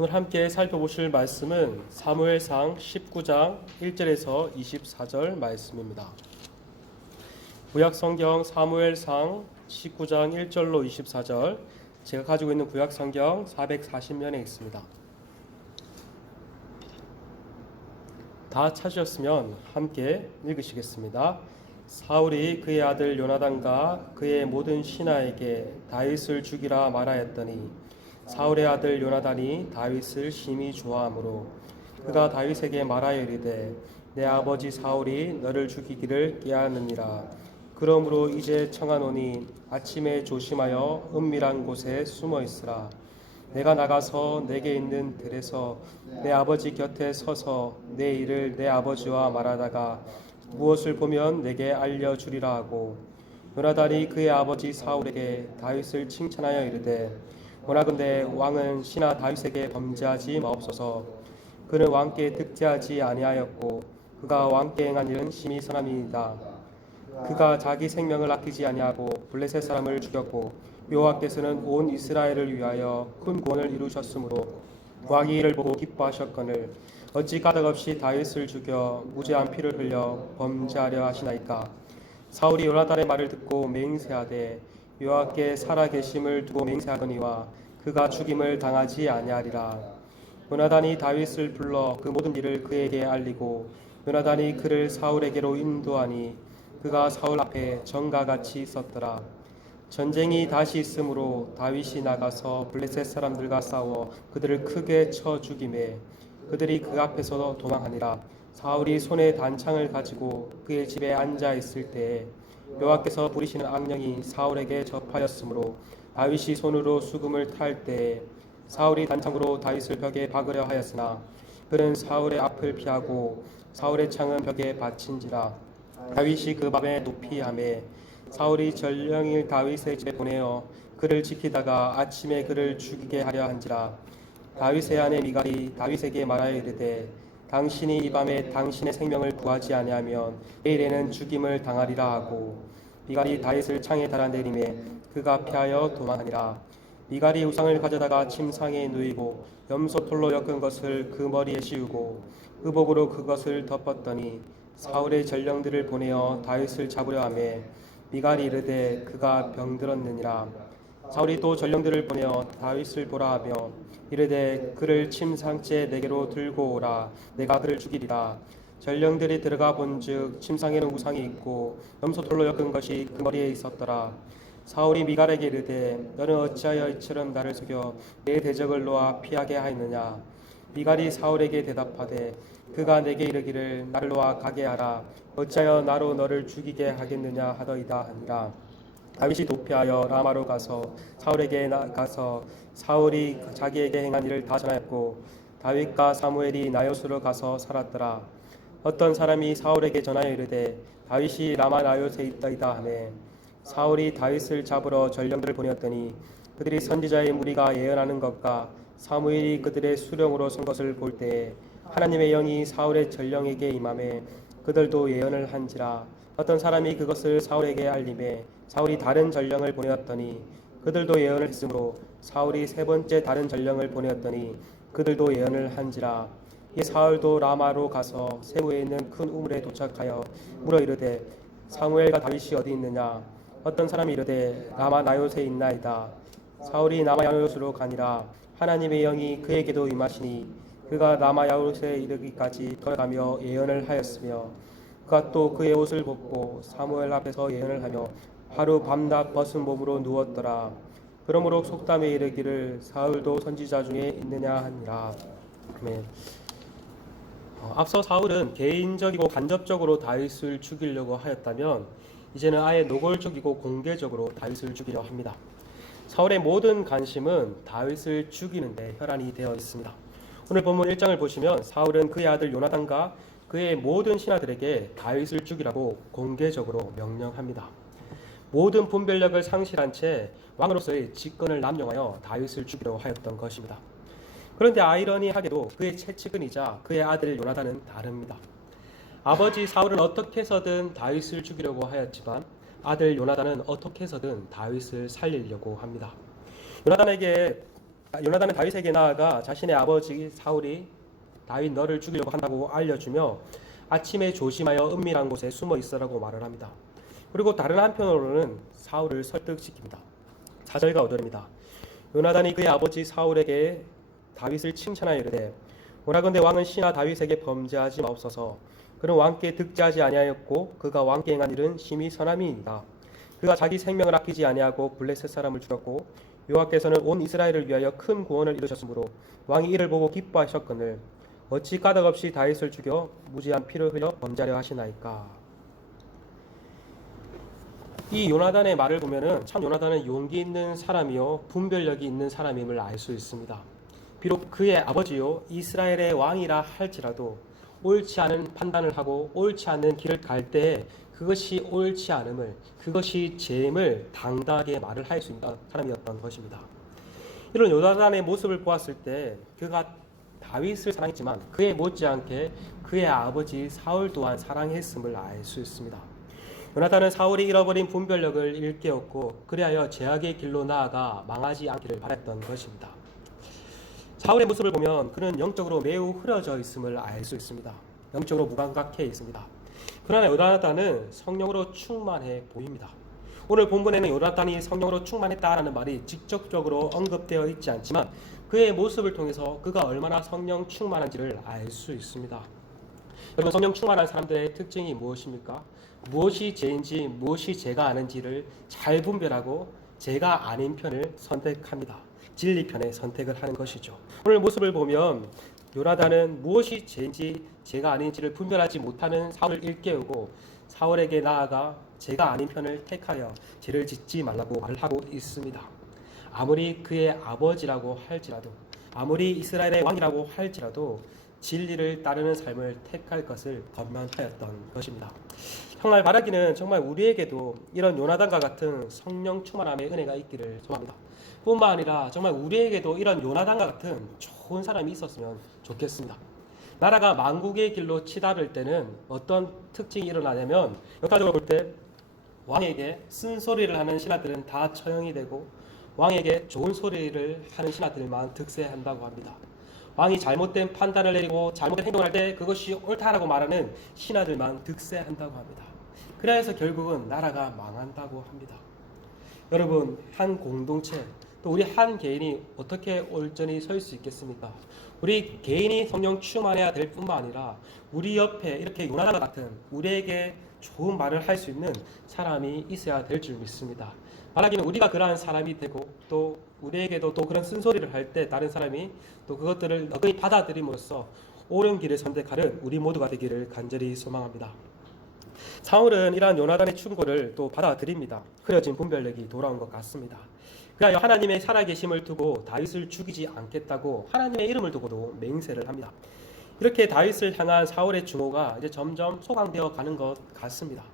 오늘 함께 살펴보실 말씀은 사무엘상 19장 1절에서 24절 말씀입니다. 구약성경 사무엘상 19장 1절로 24절, 제가 가지고 있는 구약성경 440면에 있습니다. 다 찾으셨으면 함께 읽으시겠습니다. 사울이 그의 아들 요나단과 그의 모든 신하에게 다윗을 죽이라 말하였더니 사울의 아들 요나단이 다윗을 심히 좋아하므로 그가 다윗에게 말하여 이르되 내 아버지 사울이 너를 죽이기를 꾀하느니라. 그러므로 이제 청하노니 아침에 조심하여 은밀한 곳에 숨어 있으라. 내가 나가서 내게 있는 들에서 내 아버지 곁에 서서 내 일을 내 아버지와 말하다가 무엇을 보면 내게 알려주리라 하고, 요나단이 그의 아버지 사울에게 다윗을 칭찬하여 이르되 원하건대 왕은 신하 다윗에게 범죄하지 마옵소서. 그는 왕께 득죄하지 아니하였고 그가 왕께 행한 일은 심히 선함이니이다. 그가 자기 생명을 아끼지 아니하고 블레셋 사람을 죽였고 여호와께서는 온 이스라엘을 위하여 큰 구원을 이루셨으므로 왕이 이를 보고 기뻐하셨거늘 어찌 가닥없이 다윗을 죽여 무죄한 피를 흘려 범죄하려 하시나이까. 사울이 요나단의 말을 듣고 맹세하되 여호와께 살아계심을 두고 맹세하거니와 그가 죽임을 당하지 아니하리라. 요나단이 다윗을 불러 그 모든 일을 그에게 알리고 요나단이 그를 사울에게로 인도하니 그가 사울 앞에 전과 같이 있었더라. 전쟁이 다시 있으므로 다윗이 나가서 블레셋 사람들과 싸워 그들을 크게 쳐 죽이매 그들이 그 앞에서 도망하니라. 사울이 손에 단창을 가지고 그의 집에 앉아 있을 때에 여호와께서 부리시는 악령이 사울에게 접하였으므로 다윗이 손으로 수금을 탈 때에 사울이 단창으로 다윗을 벽에 박으려 하였으나 그는 사울의 앞을 피하고 사울의 창은 벽에 받친지라. 다윗이 그 밤에 높이 하매 사울이 전령일 다윗의 집에 보내어 그를 지키다가 아침에 그를 죽이게 하려 한지라. 다윗의 아내 미갈이 다윗에게 말하여 이르되 당신이 이 밤에 당신의 생명을 구하지 아니하면 내일에는 죽임을 당하리라 하고, 미갈이 다윗을 창에 달아내리매 그가 피하여 도망하니라. 미갈이 우상을 가져다가 침상에 누이고 염소털로 엮은 것을 그 머리에 씌우고 의복으로 그것을 덮었더니 사울의 전령들을 보내어 다윗을 잡으려 하매 미갈이 이르되 그가 병들었느니라. 사울이 또 전령들을 보내어 다윗을 보라 하며 이르되 그를 침상째 내게로 들고 오라. 내가 그를 죽이리라. 전령들이 들어가 본즉 침상에는 우상이 있고 염소털로 엮은 것이 그 머리에 있었더라. 사울이 미갈에게 이르되 너는 어찌하여 이처럼 나를 속여 내 대적을 놓아 피하게 하였느냐. 미갈이 사울에게 대답하되 그가 내게 이르기를 나를 놓아 가게 하라. 어찌하여 나로 너를 죽이게 하겠느냐 하더이다 하니라. 다윗이 도피하여 라마로 가서 사울에게 가서 사울이 자기에게 행한 일을 다 전하였고 다윗과 사무엘이 나요스로 가서 살았더라. 어떤 사람이 사울에게 전하여 이르되 다윗이 라마 나요스에 있다이다 하매 사울이 다윗을 잡으러 전령들을 보냈더니 그들이 선지자의 무리가 예언하는 것과 사무엘이 그들의 수령으로 선 것을 볼 때에 하나님의 영이 사울의 전령에게 임하매 그들도 예언을 한지라. 어떤 사람이 그것을 사울에게 알림해 사울이 다른 전령을 보내었더니 그들도 예언을 했으므로 사울이 세 번째 다른 전령을 보내었더니 그들도 예언을 한지라. 이 사울도 라마로 가서 세부에 있는 큰 우물에 도착하여 물어 이르되 사무엘과 다윗이 어디 있느냐. 어떤 사람이 이르되 라마 나요스에 있나이다. 사울이 라마 나요스로 가니라. 하나님의 영이 그에게도 임하시니 그가 라마 나요스에 이르기까지 걸어가며 예언을 하였으며 그가 또 그의 옷을 벗고 사무엘 앞에서 예언을 하며 하루 밤낮 벗은 몸으로 누웠더라. 그러므로 속담에 이르기를 사울도 선지자 중에 있느냐 하니라. 아멘. 앞서 사울은 개인적이고 간접적으로 다윗을 죽이려고 하였다면 이제는 아예 노골적이고 공개적으로 다윗을 죽이려 합니다. 사울의 모든 관심은 다윗을 죽이는 데 혈안이 되어 있습니다. 오늘 본문 1장을 보시면 사울은 그의 아들 요나단과 그의 모든 신하들에게 다윗을 죽이라고 공개적으로 명령합니다. 모든 분별력을 상실한 채 왕으로서의 직권을 남용하여 다윗을 죽이려 하였던 것입니다. 그런데 아이러니하게도 그의 채찍은이자 그의 아들 요나단은 다릅니다. 아버지 사울은 어떻게 해서든 다윗을 죽이려고 하였지만 아들 요나단은 어떻게 해서든 다윗을 살리려고 합니다. 요나단에게 요나단은 다윗에게 나아가 자신의 아버지 사울이 다윗 너를 죽이려고 한다고 알려주며 아침에 조심하여 은밀한 곳에 숨어 있으라고 말을 합니다. 그리고 다른 한편으로는 사울을 설득시킵니다. 4절과 5절입니다. 요나단이 그의 아버지 사울에게 다윗을 칭찬하여 이르되 오라건대 왕은 신하 다윗에게 범죄하지 마옵소서. 그는 왕께 득죄하지 아니하였고 그가 왕께 행한 일은 심히 선함이니이다. 그가 자기 생명을 아끼지 아니하고 블레셋 사람을 죽였고 여호와께서는 온 이스라엘을 위하여 큰 구원을 이루셨으므로 왕이 이를 보고 기뻐하셨거늘 어찌 까닭없이 다윗을 죽여 무지한 피를 흘려 범죄하려 하시나이까. 이 요나단의 말을 보면은 참 요나단은 용기 있는 사람이요 분별력이 있는 사람임을 알 수 있습니다. 비록 그의 아버지요 이스라엘의 왕이라 할지라도 옳지 않은 판단을 하고 옳지 않는 길을 갈 때에 그것이 옳지 않음을, 그것이 죄임을 당당하게 말을 할 수 있는 사람이었던 것입니다. 이런 요나단의 모습을 보았을 때 그가 다윗을 사랑했지만 그에 못지않게 그의 아버지 사울 또한 사랑했음을 알 수 있습니다. 요나단은 사울이 잃어버린 분별력을 일깨웠고 그리하여 죄악의 길로 나아가 망하지 않기를 바랐던 것입니다. 사울의 모습을 보면 그는 영적으로 매우 흐려져 있음을 알 수 있습니다. 영적으로 무감각해 있습니다. 그러나 요나단은 성령으로 충만해 보입니다. 오늘 본문에는 요나단이 성령으로 충만했다라는 말이 직접적으로 언급되어 있지 않지만 그의 모습을 통해서 그가 얼마나 성령 충만한지를 알 수 있습니다. 여러분, 성령 충만한 사람들의 특징이 무엇입니까? 무엇이 죄인지 무엇이 죄가 아닌지를 잘 분별하고 죄가 아닌 편을 선택합니다. 진리 편에 선택을 하는 것이죠. 오늘 모습을 보면 요나단은 무엇이 죄인지 죄가 아닌지를 분별하지 못하는 사울을 일깨우고 사울에게 나아가 죄가 아닌 편을 택하여 죄를 짓지 말라고 말을 하고 있습니다. 아무리 그의 아버지라고 할지라도 아무리 이스라엘의 왕이라고 할지라도 진리를 따르는 삶을 택할 것을 권면하였던 것입니다. 정말 바라기는 정말 우리에게도 이런 요나단과 같은 성령 충만함의 은혜가 있기를 소망합니다. 뿐만 아니라 정말 우리에게도 이런 요나단과 같은 좋은 사람이 있었으면 좋겠습니다. 나라가 망국의 길로 치달을 때는 어떤 특징이 일어나냐면 역사적으로 볼 때 왕에게 쓴소리를 하는 신하들은 다 처형이 되고 왕에게 좋은 소리를 하는 신하들만 득세한다고 합니다. 왕이 잘못된 판단을 내리고 잘못된 행동을 할 때 그것이 옳다라고 말하는 신하들만 득세한다고 합니다. 그래서 결국은 나라가 망한다고 합니다. 여러분, 한 공동체 또 우리 한 개인이 어떻게 온전히 설 수 있겠습니까? 우리 개인이 성령 충만해야 될 뿐만 아니라 우리 옆에 이렇게 요나단과 같은 우리에게 좋은 말을 할 수 있는 사람이 있어야 될 줄 믿습니다. 말하기는 우리가 그러한 사람이 되고 또 우리에게도 또 그런 쓴소리를 할 때 다른 사람이 또 그것들을 너그니 받아들임으로써 옳은 길을 선택하는 우리 모두가 되기를 간절히 소망합니다. 사울은 이러한 요나단의 충고를 또 받아들입니다. 흐려진 분별력이 돌아온 것 같습니다. 그리하여 하나님의 살아계심을 두고 다윗을 죽이지 않겠다고 하나님의 이름을 두고도 맹세를 합니다. 이렇게 다윗을 향한 사울의 증오가 이제 점점 소강되어 가는 것 같습니다.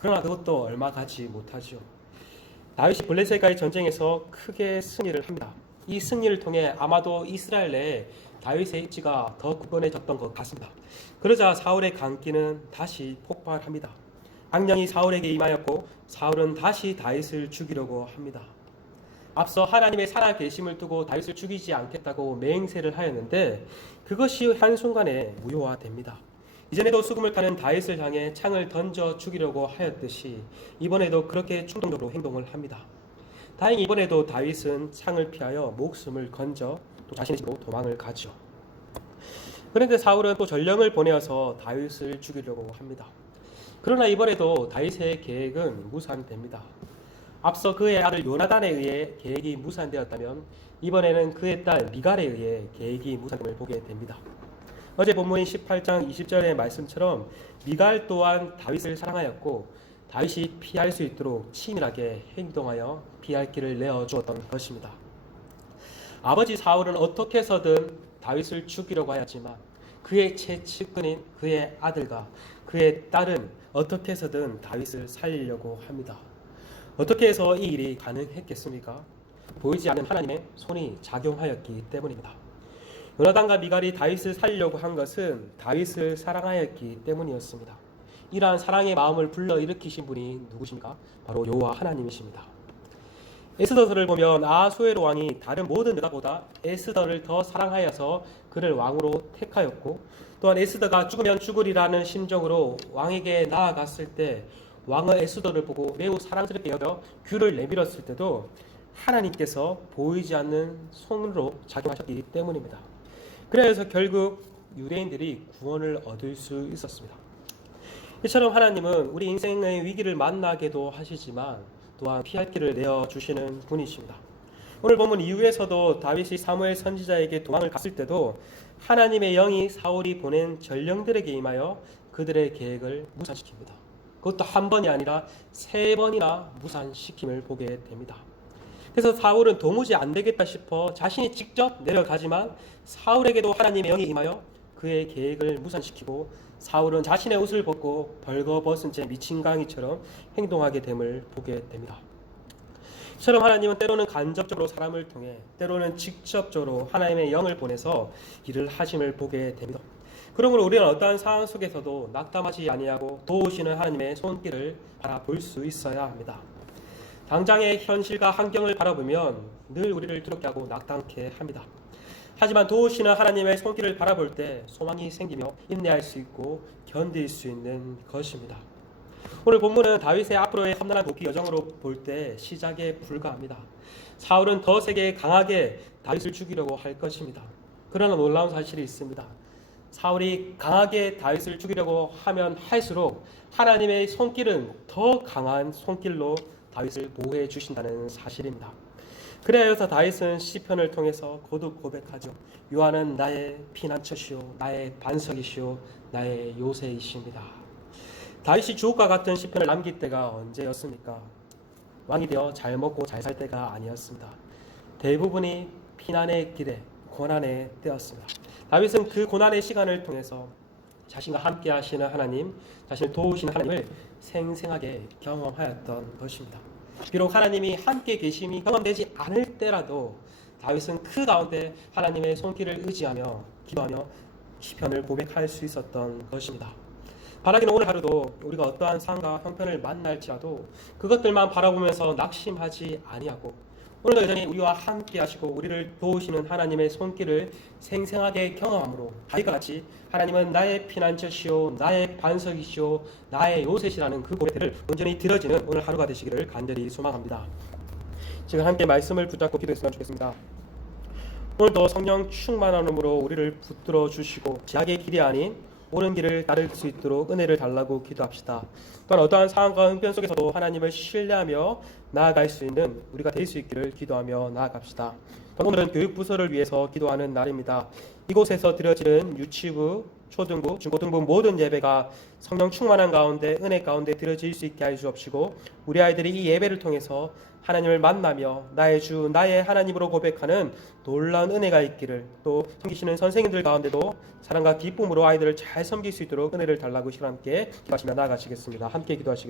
그러나 그것도 얼마 가지 못하지요. 다윗이 블레셋과의 전쟁에서 크게 승리를 합니다. 이 승리를 통해 아마도 이스라엘 내에 다윗의 입지가 더 굳건해졌던 것 같습니다. 그러자 사울의 강기는 다시 폭발합니다. 악령이 사울에게 임하였고 사울은 다시 다윗을 죽이려고 합니다. 앞서 하나님의 살아계심을 두고 다윗을 죽이지 않겠다고 맹세를 하였는데 그것이 한순간에 무효화됩니다. 이전에도 수금을 타는 다윗을 향해 창을 던져 죽이려고 하였듯이 이번에도 그렇게 충동적으로 행동을 합니다. 다행히 이번에도 다윗은 창을 피하여 목숨을 건져 또 자신의 집으로 도망을 가죠. 그런데 사울은 또 전령을 보내어서 다윗을 죽이려고 합니다. 그러나 이번에도 다윗의 계획은 무산됩니다. 앞서 그의 아들 요나단에 의해 계획이 무산되었다면 이번에는 그의 딸 미갈에 의해 계획이 무산됨을 보게 됩니다. 어제 본문인 18장 20절의 말씀처럼 미갈 또한 다윗을 사랑하였고 다윗이 피할 수 있도록 치밀하게 행동하여 피할 길을 내어주었던 것입니다. 아버지 사울은 어떻게 해서든 다윗을 죽이려고 하였지만 그의 최측근인 그의 아들과 그의 딸은 어떻게 해서든 다윗을 살리려고 합니다. 어떻게 해서 이 일이 가능했겠습니까? 보이지 않는 하나님의 손이 작용하였기 때문입니다. 요나단과 미갈이 다윗을 살리려고 한 것은 다윗을 사랑하였기 때문이었습니다. 이러한 사랑의 마음을 불러일으키신 분이 누구십니까? 바로 여호와 하나님이십니다. 에스더서를 보면 아수에로 왕이 다른 모든 여자보다 에스더를 더 사랑하여서 그를 왕으로 택하였고, 또한 에스더가 죽으면 죽으리라는 심정으로 왕에게 나아갔을 때 왕은 에스더를 보고 매우 사랑스럽게 여겨 귀를 내밀었을 때도 하나님께서 보이지 않는 손으로 작용하셨기 때문입니다. 그래서 결국 유대인들이 구원을 얻을 수 있었습니다. 이처럼 하나님은 우리 인생의 위기를 만나게도 하시지만 또한 피할 길을 내어주시는 분이십니다. 오늘 본문 이후에서도 다윗이 사무엘 선지자에게 도망을 갔을 때도 하나님의 영이 사울이 보낸 전령들에게 임하여 그들의 계획을 무산시킵니다. 그것도 한 번이 아니라 3번이나 무산시킴을 보게 됩니다. 그래서 사울은 도무지 안 되겠다 싶어 자신이 직접 내려가지만 사울에게도 하나님의 영이 임하여 그의 계획을 무산시키고 사울은 자신의 옷을 벗고 벌거벗은 채 미친 강이처럼 행동하게 됨을 보게 됩니다. 이처럼 하나님은 때로는 간접적으로 사람을 통해 때로는 직접적으로 하나님의 영을 보내서 일을 하심을 보게 됩니다. 그러므로 우리는 어떠한 상황 속에서도 낙담하지 아니하고 도우시는 하나님의 손길을 바라볼 수 있어야 합니다. 당장의 현실과 환경을 바라보면 늘 우리를 두렵게 하고 낙담케 합니다. 하지만 도우시는 하나님의 손길을 바라볼 때 소망이 생기며 인내할 수 있고 견딜 수 있는 것입니다. 오늘 본문은 다윗의 앞으로의 험난한 도피 여정으로 볼 때 시작에 불과합니다. 사울은 더 세게 강하게 다윗을 죽이려고 할 것입니다. 그러나 놀라운 사실이 있습니다. 사울이 강하게 다윗을 죽이려고 하면 할수록 하나님의 손길은 더 강한 손길로 다윗을 보호해 주신다는 사실입니다. 그래서 다윗은 시편을 통해서 거듭 고백하죠. 여호와는 나의 피난처시오, 나의 반석이시오, 나의 요새이십니다. 다윗이 주옥과 같은 시편을 남길 때가 언제였습니까? 왕이 되어 잘 먹고 잘 살 때가 아니었습니다. 대부분이 피난의 길에 고난의 때였습니다. 다윗은 그 고난의 시간을 통해서 자신과 함께 하시는 하나님, 자신을 도우시는 하나님을 생생하게 경험하였던 것입니다. 비록 하나님이 함께 계심이 경험되지 않을 때라도 다윗은 그 가운데 하나님의 손길을 의지하며 기도하며 시편을 고백할 수 있었던 것입니다. 바라기는 오늘 하루도 우리가 어떠한 상황과 형편을 만날지라도 그것들만 바라보면서 낙심하지 아니하고 오늘도 여전히 우리와 함께 하시고 우리를 도우시는 하나님의 손길을 생생하게 경험함으로 다윗과 같이 하나님은 나의 피난처시오, 나의 반석이시오, 나의 요새시라는 그 고백들을 온전히 들어지는 오늘 하루가 되시기를 간절히 소망합니다. 지금 함께 말씀을 붙잡고 기도했으면 좋겠습니다. 오늘도 성령 충만함으로 우리를 붙들어 주시고 제약의 길이 아닌 옳은 길을 따를 수 있도록 은혜를 달라고 기도합시다. 또한 어떠한 상황과 형편 속에서도 하나님을 신뢰하며 나아갈 수 있는 우리가 될 수 있기를 기도하며 나아갑시다. 오늘은 교육부서를 위해서 기도하는 날입니다. 이곳에서 드려지는 유치부, 초등부, 중고등부 모든 예배가 성령 충만한 가운데 은혜 가운데 드려질 수 있게 해 주옵시고 우리 아이들이 이 예배를 통해서 하나님을 만나며 나의 주, 나의 하나님으로 고백하는 놀라운 은혜가 있기를, 또 섬기시는 선생님들 가운데도 사랑과 기쁨으로 아이들을 잘 섬길 수 있도록 은혜를 달라고 시간 함께 기도하시며 나아가시겠습니다. 함께 기도하시겠습니다.